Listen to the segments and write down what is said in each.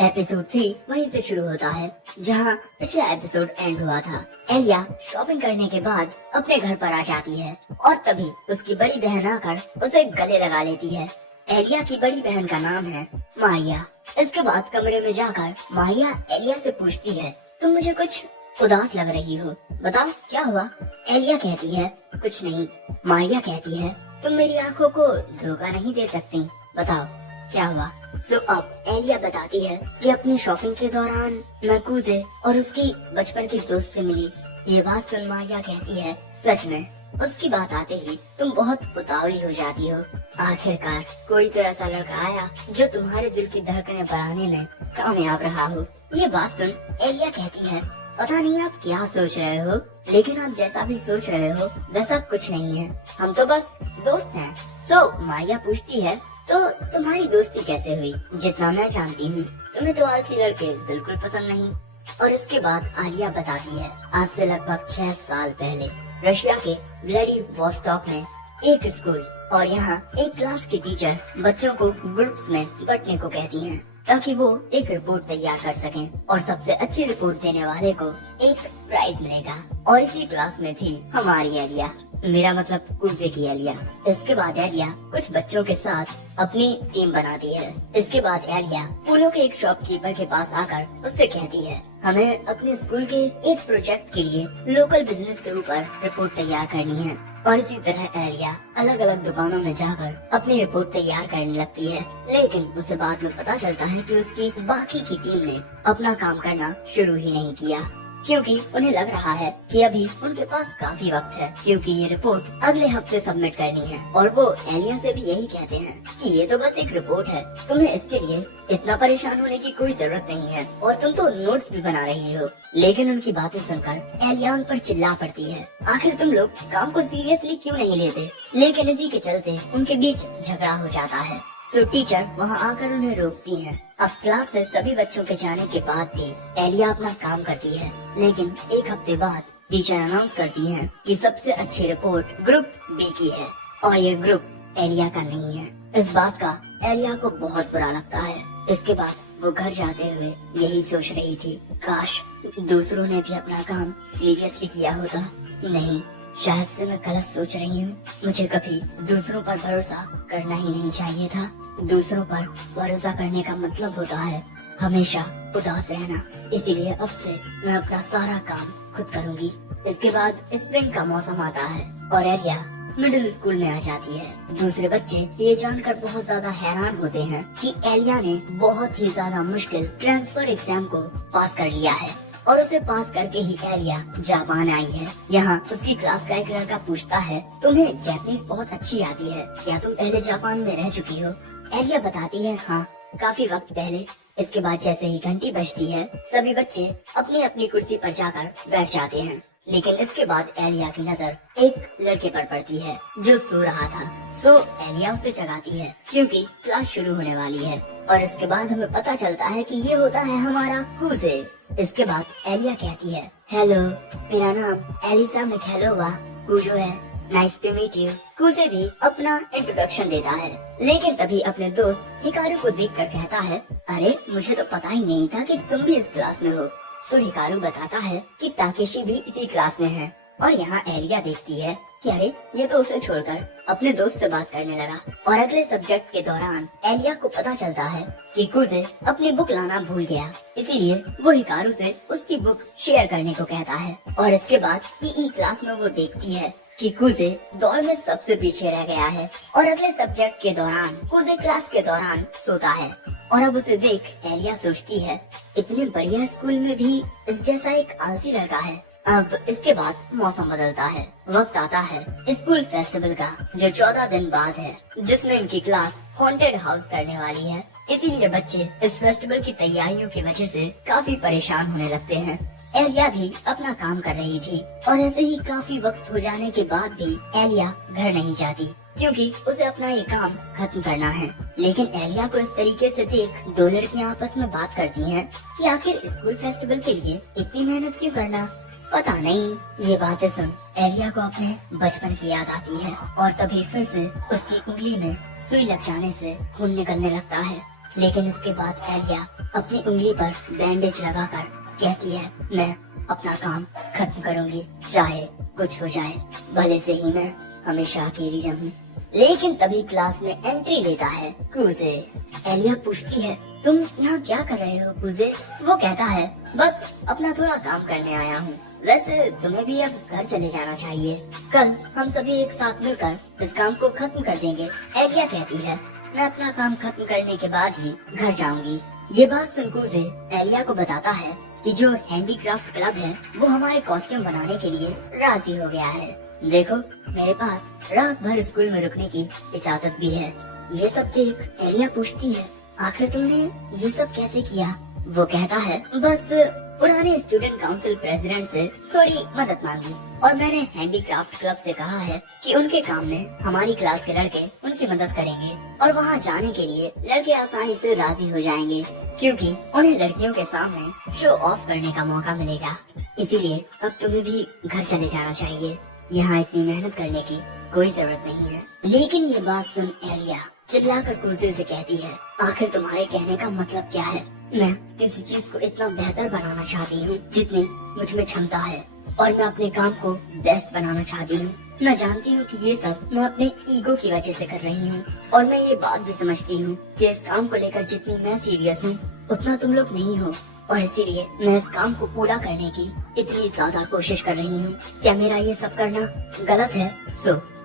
Episode 3 वहीं से शुरू होता है जहां पिछला एपिसोड एंड हुआ था। एलिया शॉपिंग करने के बाद अपने घर पर आ जाती है और तभी उसकी बड़ी बहन आकर उसे गले लगा लेती है। एलिया की बड़ी बहन का नाम है मारिया। इसके बाद कमरे में जाकर मारिया एलिया से पूछती है, तुम मुझे कुछ उदास लग रही हो, बताओ क्या हुआ। एलिया कहती है, कुछ नहीं। मारिया कहती है, तुम मेरी आंखों को धोखा नहीं दे सकती, बताओ क्या हुआ। अब एलिया बताती है कि अपनी शॉपिंग के दौरान मैं कूजे और उसकी बचपन की दोस्त से मिली। ये बात सुन मारिया कहती है, सच में। उसकी बात आते ही तुम बहुत उतावली हो जाती हो। आखिरकार कोई तो ऐसा लड़का आया जो तुम्हारे दिल की धड़कनें बढ़ाने में कामयाब रहा हो। ये बात सुन एलिया कहती है, पता नहीं आप क्या सोच रहे हो, लेकिन आप जैसा भी सोच रहे हो वैसा कुछ नहीं है, हम तो बस दोस्त हैं। मारिया पूछती है, तो तुम्हारी दोस्ती कैसे हुई? जितना मैं जानती हूँ तुम्हें तो आलसी लड़के बिल्कुल पसंद नहीं। और इसके बाद आलिया बताती है, आज से लगभग 6 साल पहले रशिया के व्लादिवोस्टॉक में एक स्कूल और यहाँ एक क्लास की टीचर बच्चों को ग्रुप्स में बंटने को कहती हैं ताकि वो एक रिपोर्ट तैयार कर सकें और सबसे अच्छी रिपोर्ट देने वाले को एक प्राइज मिलेगा। और इसी क्लास में थी हमारी एलिया, मेरा मतलब कूजे की एलिया। इसके बाद एलिया कुछ बच्चों के साथ अपनी टीम बनाती है। इसके बाद एलिया फूलों के एक शॉपकीपर के पास आकर उससे कहती है, हमें अपने स्कूल के एक प्रोजेक्ट के लिए लोकल बिजनेस के ऊपर रिपोर्ट तैयार करनी है। और इसी तरह एलिया अलग अलग दुकानों में जाकर अपनी रिपोर्ट तैयार करने लगती है। लेकिन उसे बाद में पता चलता है कि उसकी बाकी की टीम ने अपना काम करना शुरू ही नहीं किया, क्योंकि उन्हें लग रहा है कि अभी उनके पास काफी वक्त है, क्योंकि ये रिपोर्ट अगले हफ्ते सबमिट करनी है। और वो एलिया से भी यही कहते हैं कि ये तो बस एक रिपोर्ट है, तुम्हें इसके लिए इतना परेशान होने की कोई जरूरत नहीं है और तुम तो नोट्स भी बना रही हो। लेकिन उनकी बातें सुनकर एलिया उन पर चिल्ला पड़ती है, आखिर तुम लोग काम को सीरियसली क्यों नहीं लेते। लेकिन इसी के चलते उनके बीच झगड़ा हो जाता है। टीचर वहाँ आकर उन्हें रोकती है। अब क्लास से सभी बच्चों के जाने के बाद भी एलिया अपना काम करती है। लेकिन एक हफ्ते बाद टीचर अनाउंस करती है कि सबसे अच्छी रिपोर्ट ग्रुप बी की है और ये ग्रुप एलिया का नहीं है। इस बात का एलिया को बहुत बुरा लगता है। इसके बाद वो घर जाते हुए यही सोच रही थी, काश दूसरों ने भी अपना काम सीरियसली किया होता। नहीं, शायद से मैं गलत सोच रही हूँ। मुझे कभी दूसरों पर भरोसा करना ही नहीं चाहिए था। दूसरों पर भरोसा करने का मतलब होता है हमेशा उदास रहना। इसीलिए अब से मैं अपना सारा काम खुद करूँगी। इसके बाद स्प्रिंग का मौसम आता है और एलिया मिडिल स्कूल में आ जाती है। दूसरे बच्चे ये जानकर बहुत ज्यादा हैरान होते हैं कि एलिया ने बहुत ही ज्यादा मुश्किल ट्रांसफर एग्जाम को पास कर लिया है और उसे पास करके ही एलिया जापान आई है। यहाँ उसकी क्लास का एक लड़का पूछता है, तुम्हें जापानीज बहुत अच्छी आती है, क्या तुम पहले जापान में रह चुकी हो? एलिया बताती है, हाँ, काफी वक्त पहले। इसके बाद जैसे ही घंटी बजती है सभी बच्चे अपनी अपनी कुर्सी पर जाकर बैठ जाते हैं। लेकिन इसके बाद एलिया की नजर एक लड़के पर पड़ती है जो सो रहा था। एलिया उसे जगाती है क्योंकि क्लास शुरू होने वाली है। और इसके बाद हमें पता चलता है कि ये होता है हमारा कूजे। इसके बाद एलिया कहती है, हेलो, मेरा नाम एलिसा मिखाइलोवा कूजो है, नाइस टू मीट यू। कूजे भी अपना इंट्रोडक्शन देता है, लेकिन तभी अपने दोस्त हिकारू को देखकर कहता है, अरे मुझे तो पता ही नहीं था कि तुम भी इस क्लास में हो। हिकारू बताता है कि ताकेशी भी इसी क्लास में है। और यहाँ एलिया देखती है कि अरे ये तो उसे छोड़कर अपने दोस्त से बात करने लगा। और अगले सब्जेक्ट के दौरान एलिया को पता चलता है कि कूजे अपनी बुक लाना भूल गया, इसीलिए वो हिकारू से उसकी बुक शेयर करने को कहता है। और इसके बाद पीई क्लास में वो देखती है कि कूजे दौड़ में सबसे पीछे रह गया है और अगले सब्जेक्ट के दौरान कूजे क्लास के दौरान सोता है। और अब उसे देख एलिया सोचती है, इतने बढ़िया स्कूल में भी इस जैसा एक आलसी लड़का है। अब इसके बाद मौसम बदलता है, वक्त आता है स्कूल फेस्टिवल का जो 14 दिन बाद है, जिसमें इनकी क्लास हॉन्टेड हाउस करने वाली है। इसीलिए बच्चे इस फेस्टिवल की तैयारियों की वजह से काफी परेशान होने लगते हैं। एलिया भी अपना काम कर रही थी और ऐसे ही काफी वक्त हो जाने के बाद भी एलिया घर नहीं जाती, क्योंकि उसे अपना ये काम खत्म करना है। लेकिन एलिया को इस तरीके से देख दो लड़कियां आपस में बात करती हैं कि आखिर स्कूल फेस्टिवल के लिए इतनी मेहनत क्यों करना। पता नहीं। ये बातें सुन एलिया को अपने बचपन की याद आती है और तभी फिर से उसकी उंगली में सुई लग जाने से खून निकलने लगता है। लेकिन इसके बाद एलिया अपनी उंगली पर बैंडेज लगाकर कहती है, मैं अपना काम खत्म करूंगी, चाहे कुछ हो जाए, भले से ही मैं हमेशा अकेली रहूं। लेकिन तभी क्लास में एंट्री लेता है कूजे। एलिया पूछती है, तुम यहाँ क्या कर रहे हो कूजे? वो कहता है, बस अपना थोड़ा काम करने आया हूँ। वैसे तुम्हें भी अब घर चले जाना चाहिए, कल हम सभी एक साथ मिलकर इस काम को खत्म कर देंगे। एलिया कहती है, मैं अपना काम खत्म करने के बाद ही घर जाऊंगी। ये बात सुन कूजे एलिया को बताता है कि जो हैंडीक्राफ्ट क्लब है वो हमारे कॉस्ट्यूम बनाने के लिए राजी हो गया है। देखो, मेरे पास रात भर स्कूल में रुकने की इजाजत भी है। ये सब देख एलिया पूछती है, आखिर तुमने ये सब कैसे किया? वो कहता है, बस पुराने स्टूडेंट काउंसिल प्रेसिडेंट से थोड़ी मदद मांगी और मैंने हैंडीक्राफ्ट क्लब से कहा है कि उनके काम में हमारी क्लास के लड़के उनकी मदद करेंगे और वहाँ जाने के लिए लड़के आसानी से राजी हो जाएंगे, क्योंकि उन्हें लड़कियों के सामने शो ऑफ करने का मौका मिलेगा। इसीलिए अब तुम्हें भी घर चले जाना चाहिए, यहाँ इतनी मेहनत करने की कोई जरूरत नहीं है। लेकिन ये बात सुन एलिया चिल्लाकर कूजे से कहती है, आखिर तुम्हारे कहने का मतलब क्या है? मैं किसी चीज को इतना बेहतर बनाना चाहती हूँ जितनी मुझ में क्षमता है, और मैं अपने काम को बेस्ट बनाना चाहती हूँ। मैं जानती हूँ कि ये सब मैं अपने ईगो की वजह से कर रही हूँ, और मैं ये बात भी समझती हूँ कि इस काम को लेकर जितनी मैं सीरियस हूँ उतना तुम लोग नहीं हो, और इसीलिए मैं इस काम को पूरा करने की इतनी ज्यादा कोशिश कर रही हूँ। क्या मेरा ये सब करना गलत है?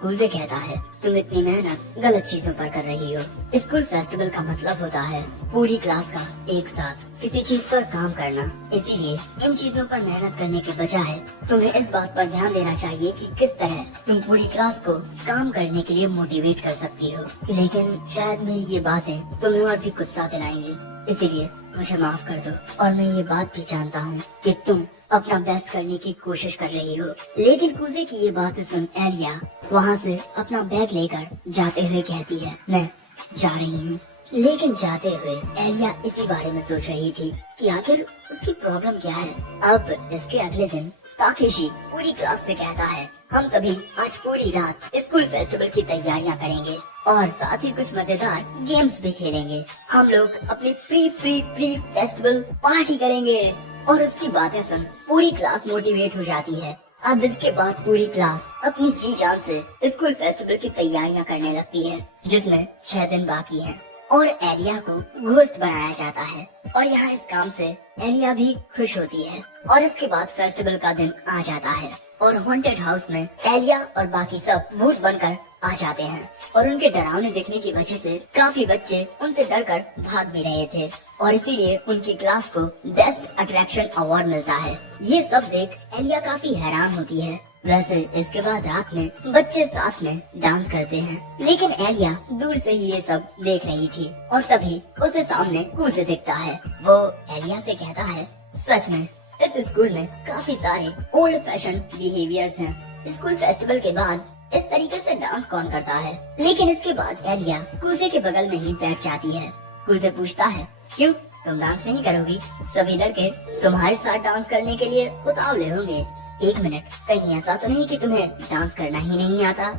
कूजे कहता है, तुम इतनी मेहनत गलत चीजों पर कर रही हो। स्कूल फेस्टिवल का मतलब होता है पूरी क्लास का एक साथ किसी चीज पर काम करना। इसीलिए इन चीजों पर मेहनत करने के बजाय तुम्हें इस बात पर ध्यान देना चाहिए कि किस तरह तुम पूरी क्लास को काम करने के लिए मोटिवेट कर सकती हो। लेकिन शायद मेरी ये बातें तुम्हें और भी गुस्सा दिलाएंगी, इसीलिए मुझे माफ कर दो। और मैं ये बात भी जानता हूँ कि तुम अपना बेस्ट करने की कोशिश कर रही हो। लेकिन कूजे की ये बात सुन एलिया वहाँ से अपना बैग लेकर जाते हुए कहती है, मैं जा रही हूँ। लेकिन जाते हुए एलिया इसी बारे में सोच रही थी कि आखिर उसकी प्रॉब्लम क्या है। अब इसके अगले दिन ताकेशी पूरी क्लास से कहता है, हम सभी आज पूरी रात स्कूल फेस्टिवल की तैयारियां करेंगे और साथ ही कुछ मजेदार गेम्स भी खेलेंगे। हम लोग अपनी प्री फेस्टिवल पार्टी करेंगे। और उसकी बातें सुन पूरी क्लास मोटिवेट हो जाती है। अब इसके बाद पूरी क्लास अपनी जी जान से स्कूल फेस्टिवल की तैयारियां करने लगती है, जिसमें 6 दिन बाकी हैं। और एलिया को घोस्ट बनाया जाता है, और यहाँ इस काम से एलिया भी खुश होती है। और इसके बाद फेस्टिवल का दिन आ जाता है और हॉन्टेड हाउस में एलिया और बाकी सब भूत बनकर आ जाते हैं, और उनके डरावने दिखने की वजह से काफी बच्चे उनसे डरकर भाग भी रहे थे, और इसीलिए उनकी क्लास को बेस्ट अट्रैक्शन अवार्ड मिलता है। ये सब देख एलिया काफी हैरान होती है। वैसे इसके बाद रात में बच्चे साथ में डांस करते हैं, लेकिन एलिया दूर से ही ये सब देख रही थी, और तभी उसे सामने कूजे दिखता है। वो एलिया से कहता है, सच में इस स्कूल में काफी सारे ओल्ड फैशन बिहेवियर्स हैं। स्कूल फेस्टिवल के बाद इस तरीके से डांस कौन करता है? लेकिन इसके बाद एलिया कूजे के बगल में ही बैठ जाती है। कूजे पूछता है, क्यों तुम डांस नहीं करोगी? सभी लड़के तुम्हारे साथ डांस करने के लिए उतावले होंगे। एक मिनट, कहीं ऐसा तो नहीं कि तुम्हें डांस करना ही नहीं आता?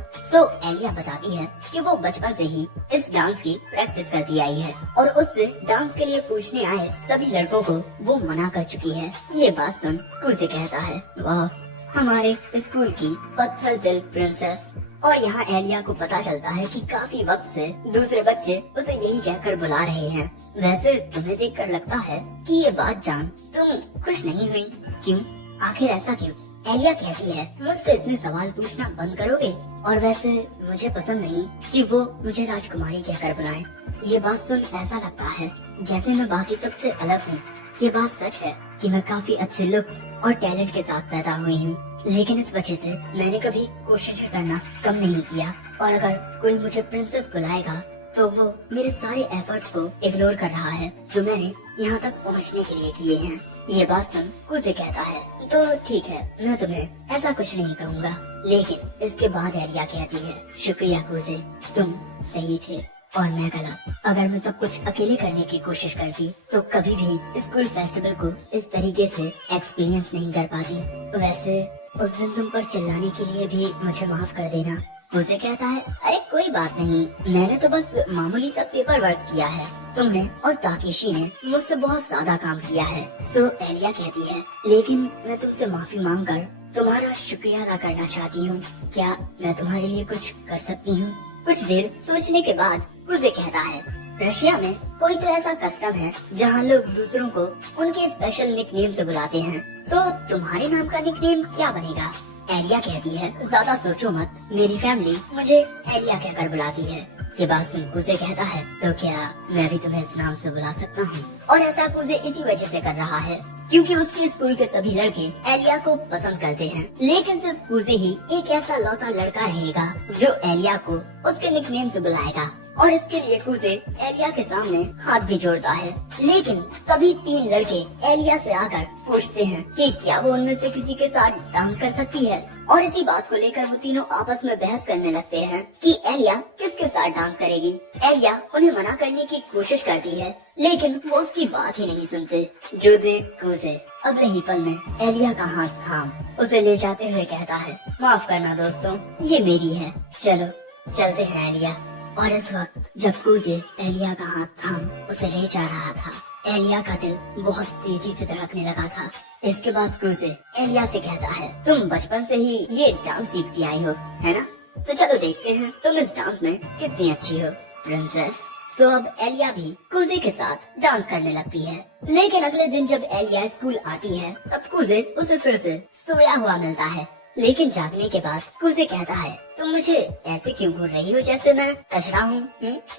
एलिया बताती है कि वो बचपन से ही इस डांस की प्रैक्टिस करती आई है, और उससे डांस के लिए पूछने आए सभी लड़कों को वो मना कर चुकी है। ये बात सुन कूजे कहता है, वाह, हमारे स्कूल की पत्थर दिल प्रिंसेस। और यहाँ एलिया को पता चलता है कि काफी वक्त से दूसरे बच्चे उसे यही कहकर बुला रहे हैं। वैसे तुम्हें देखकर लगता है कि ये बात जान तुम खुश नहीं हुई, क्यों? आखिर ऐसा क्यों? एलिया कहती है, मुझसे इतने सवाल पूछना बंद करोगे? और वैसे मुझे पसंद नहीं कि वो मुझे राजकुमारी कहकर बुलाएं। ये बात सुन ऐसा लगता है जैसे मैं बाकी सबसे अलग हूँ। ये बात सच है कि मैं काफी अच्छे लुक्स और टैलेंट के साथ पैदा हुई हूँ, लेकिन इस वजह से मैंने कभी कोशिश करना कम नहीं किया, और अगर कोई मुझे प्रिंसेस बुलाएगा तो वो मेरे सारे एफर्ट्स को इग्नोर कर रहा है जो मैंने यहाँ तक पहुँचने के लिए किए हैं। ये बात सुन कूजे कहता है, तो ठीक है, मैं तुम्हें ऐसा कुछ नहीं कहूँगा। लेकिन इसके बाद एलिया कहती है, शुक्रिया कूजे, तुम सही थे और मैं गलत। अगर मैं सब कुछ अकेले करने की कोशिश करती तो कभी भी स्कूल फेस्टिवल को इस तरीके से एक्सपीरियंस नहीं कर पाती। वैसे उस दिन तुम पर चिल्लाने के लिए भी मुझे माफ कर देना। मुझे कहता है, अरे कोई बात नहीं, मैंने तो बस मामूली सा पेपर वर्क किया है, तुमने और ताकेशी ने मुझसे बहुत ज्यादा काम किया है। सो एलिया कहती है, लेकिन मैं तुमसे माफी मांगकर तुम्हारा शुक्रिया अदा करना चाहती हूँ। क्या मैं तुम्हारे लिए कुछ कर सकती हूँ? कुछ देर सोचने के बाद कुजे कहता है, रशिया में कोई तो ऐसा कस्टम है जहाँ लोग दूसरों को उनके स्पेशल निकनेम से बुलाते हैं, तो तुम्हारे नाम का निकनेम क्या बनेगा? एलिया कहती है, ज्यादा सोचो मत, मेरी फैमिली मुझे एलिया कहकर बुलाती है। ये बात सुन कुजे कहता है, तो क्या मैं भी तुम्हें इस नाम से बुला सकता हूँ? और ऐसा कुजे इसी वजह से कर रहा है क्योंकि उसके स्कूल के सभी लड़के एलिया को पसंद करते हैं, लेकिन सिर्फ कुजे ही एक ऐसा लौता लड़का रहेगा जो एलिया को उसके निकनेम से बुलाएगा। और इसके लिए कुजे एलिया के सामने हाथ भी जोड़ता है, लेकिन तभी 3 लड़के एलिया से आकर पूछते हैं कि क्या वो उनमें से किसी के साथ डांस कर सकती है। और इसी बात को लेकर वो तीनों आपस में बहस करने लगते हैं कि एलिया किसके साथ डांस करेगी। एलिया उन्हें मना करने की कोशिश करती है, लेकिन वो उसकी बात ही नहीं सुनते। जो देख कुजे अगले ही पल में एलिया का हाथ थाम उसे ले जाते हुए कहता है, माफ करना दोस्तों, ये मेरी है, चलो चलते हैं एलिया। और इस वक्त जब कुजे एलिया का हाथ थाम उसे ले जा रहा था, एलिया का दिल बहुत तेजी से धड़कने लगा था। इसके बाद कुजे एलिया से कहता है, तुम बचपन से ही ये डांस सीखती आई हो, है ना? तो चलो देखते हैं तुम इस डांस में कितनी अच्छी हो, प्रिंसेस। सो अब एलिया भी कुजे के साथ डांस करने लगती है। लेकिन अगले दिन जब एलिया स्कूल आती है तब कुजे उसे फिर से सोया हुआ मिलता है। लेकिन जागने के बाद कुजे कहता है, तुम मुझे ऐसे क्यों घूर रही हो जैसे मैं कचरा हूँ?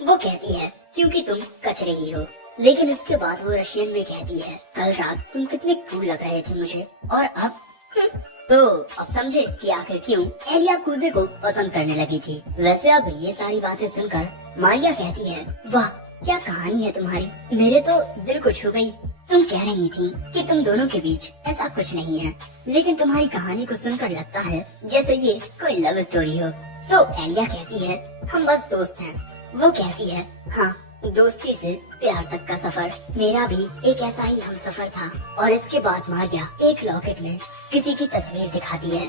वो कहती है, क्योंकि तुम कचरे ही हो। लेकिन इसके बाद वो रशियन में कहती है, कल रात तुम कितने कूल लग रहे थे मुझे, और अब तो अब समझे कि आखिर क्यों एलिया कुजे को पसंद करने लगी थी। वैसे अब ये सारी बातें सुनकर मारिया कहती है, वाह क्या कहानी है तुम्हारी, मेरे तो दिल को छू गई। तुम कह रही थी कि तुम दोनों के बीच ऐसा कुछ नहीं है, लेकिन तुम्हारी कहानी को सुनकर लगता है जैसे ये कोई लव स्टोरी हो। सो एलिया कहती है, हम बस दोस्त हैं। वो कहती है, हाँ, दोस्ती से प्यार तक का सफर मेरा भी एक ऐसा ही हम सफर था। और इसके बाद मारिया एक लॉकेट में किसी की तस्वीर दिखाती है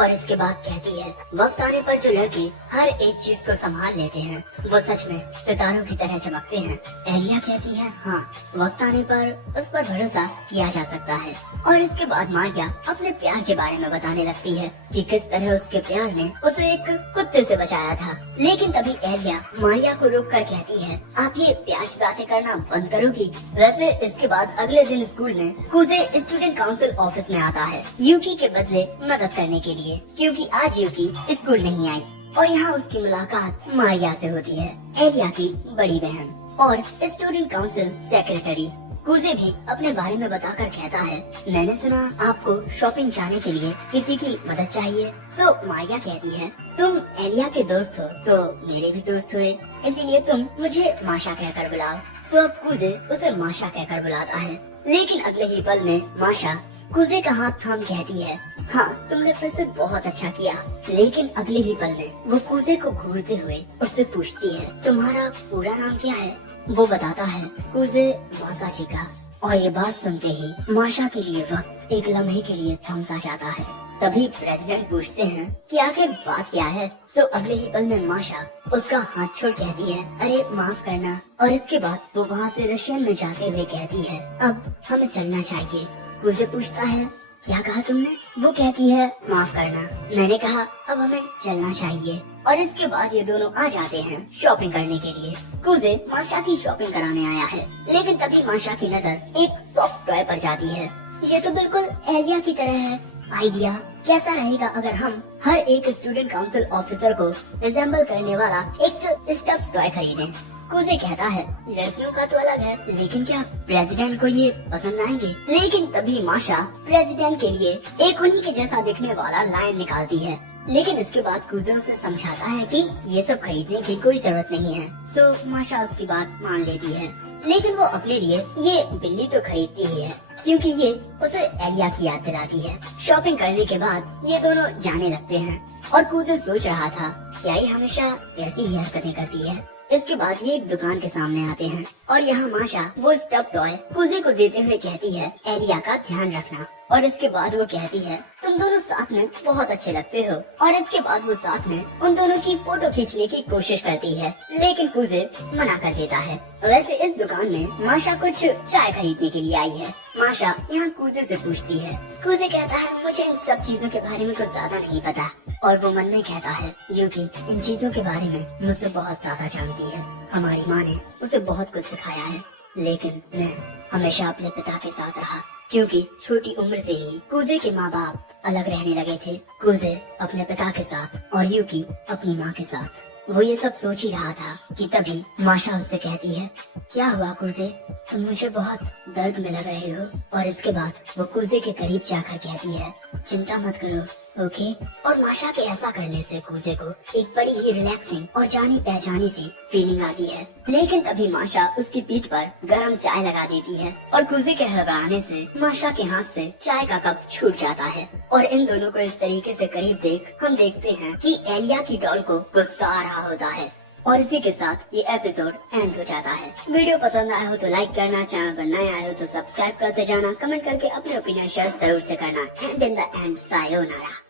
और इसके बाद कहती है, वक्त आने पर जो लड़के हर एक चीज को संभाल लेते हैं वो सच में सितारों की तरह चमकते हैं। एलिया कहती है, हाँ, वक्त आने पर उस पर भरोसा किया जा सकता है। और इसके बाद मारिया अपने प्यार के बारे में बताने लगती है कि किस तरह उसके प्यार ने उसे एक कुत्ते से बचाया था। लेकिन तभी एलिया मारिया को रोक कर कहती है, आप ये प्यार की बातें करना बंद करोगी? वैसे इसके बाद अगले दिन स्कूल में कुजे स्टूडेंट काउंसिल ऑफिस में आता है यूकी के बदले मदद करने के लिए, क्योंकि आज यूकी स्कूल नहीं आई। और यहाँ उसकी मुलाकात मारिया से होती है, एलिया की बड़ी बहन और स्टूडेंट काउंसिल सेक्रेटरी। कुजे भी अपने बारे में बताकर कहता है, मैंने सुना आपको शॉपिंग जाने के लिए किसी की मदद चाहिए। सो मारिया कहती है, तुम एलिया के दोस्त हो तो मेरे भी दोस्त हुए, इसीलिए तुम मुझे माशा कहकर बुलाओ। सो अब कुजे उसे माशा कहकर बुलाता है। लेकिन अगले ही पल में माशा कुजे का हाथ थाम कहती है, हाँ, तुमने फिर से बहुत अच्छा किया। लेकिन अगले ही पल में वो कुजे को घूरते हुए उससे पूछती है, तुम्हारा पूरा नाम क्या है? वो बताता है, कुजे मासाची का। और ये बात सुनते ही माशा के लिए वक्त एक लम्हे के लिए थम सा जाता है। तभी प्रेसिडेंट पूछते हैं कि आखिर बात क्या है। सो अगले ही पल में माशा उसका हाथ छोड़ कहती है, अरे माफ करना। और इसके बाद वो वहाँ से रशियन में जाते हुए कहती है, अब हमें चलना चाहिए। कुजे पूछता है, क्या कहा तुमने? वो कहती है, माफ करना, मैंने कहा अब हमें चलना चाहिए। और इसके बाद ये दोनों आ जाते हैं शॉपिंग करने के लिए। कुजे माशा की शॉपिंग कराने आया है, लेकिन तभी माशा की नजर एक सॉफ्ट टॉय पर जाती है। ये तो बिल्कुल एलिया की तरह है। आइडिया कैसा रहेगा अगर हम हर एक स्टूडेंट काउंसिल ऑफिसर को रिजेंबल करने वाला एक स्टफ टॉय खरीदें? कुजे कहता है, लड़कियों का तो अलग है, लेकिन क्या प्रेसिडेंट को ये पसंद आएंगे? लेकिन तभी माशा प्रेसिडेंट के लिए एक उन्हीं के जैसा दिखने वाला लायन निकालती है। लेकिन इसके बाद कुजे उसे समझाता है कि ये सब खरीदने की कोई जरूरत नहीं है। सो माशा उसकी बात मान लेती है, लेकिन वो अपने लिए ये बिल्ली तो खरीदती ही है, क्योंकि ये उसे एलिया की याद दिलाती है। शॉपिंग करने के बाद ये दोनों जाने लगते हैं और कुजे सोच रहा था, क्या ये हमेशा ऐसी ही हरकतें करती है? इसके बाद ये एक दुकान के सामने आते हैं और यहाँ माशा वो स्टफ टॉय कुजे को देते हुए कहती है, एलिया का ध्यान रखना। और इसके बाद वो कहती है तुम दोनों साथ में बहुत अच्छे लगते हो। और इसके बाद वो साथ में उन दोनों की फोटो खींचने की कोशिश करती है, लेकिन कुजे मना कर देता है। वैसे इस दुकान में माशा कुछ चाय खरीदने के लिए आई है। माशा यहाँ कुजे से पूछती है। कुजे कहता है मुझे इन सब चीजों के बारे में कुछ ज्यादा नहीं पता। और वो मन में कहता है यूकी इन चीजों के बारे में मुझसे बहुत ज्यादा जानती है। हमारी माँ ने उसे बहुत कुछ सिखाया है, लेकिन मैं हमेशा अपने पिता के साथ रहा, क्योंकि छोटी उम्र से ही कुजे के माँ बाप अलग रहने लगे थे। कुजे अपने पिता के साथ और यूकी अपनी माँ के साथ। वो ये सब सोच ही रहा था कि तभी माशा उससे कहती है क्या हुआ कुजे, तुम मुझे बहुत दर्द में लग रहे हो। और इसके बाद वो कुजे के करीब जाकर कहती है चिंता मत करो, ओके। और माशा के ऐसा करने से कुजे को एक बड़ी ही रिलैक्सिंग और जानी पहचानी सी फीलिंग आती है। लेकिन तभी माशा उसकी पीठ पर गरम चाय लगा देती है और कुजे के हड़बड़ाने से माशा के हाथ से चाय का कप छूट जाता है। और इन दोनों को इस तरीके से करीब देख हम देखते हैं कि एलिया की डॉल को गुस्सा आ रहा होता है। और इसी के साथ ये एपिसोड एंड हो जाता है। वीडियो पसंद आया हो तो लाइक करना, चैनल पर नए आए हो तो सब्सक्राइब करते जाना, कमेंट करके अपने ओपिनियन शेयर जरूर से करना। And in the end sayonara.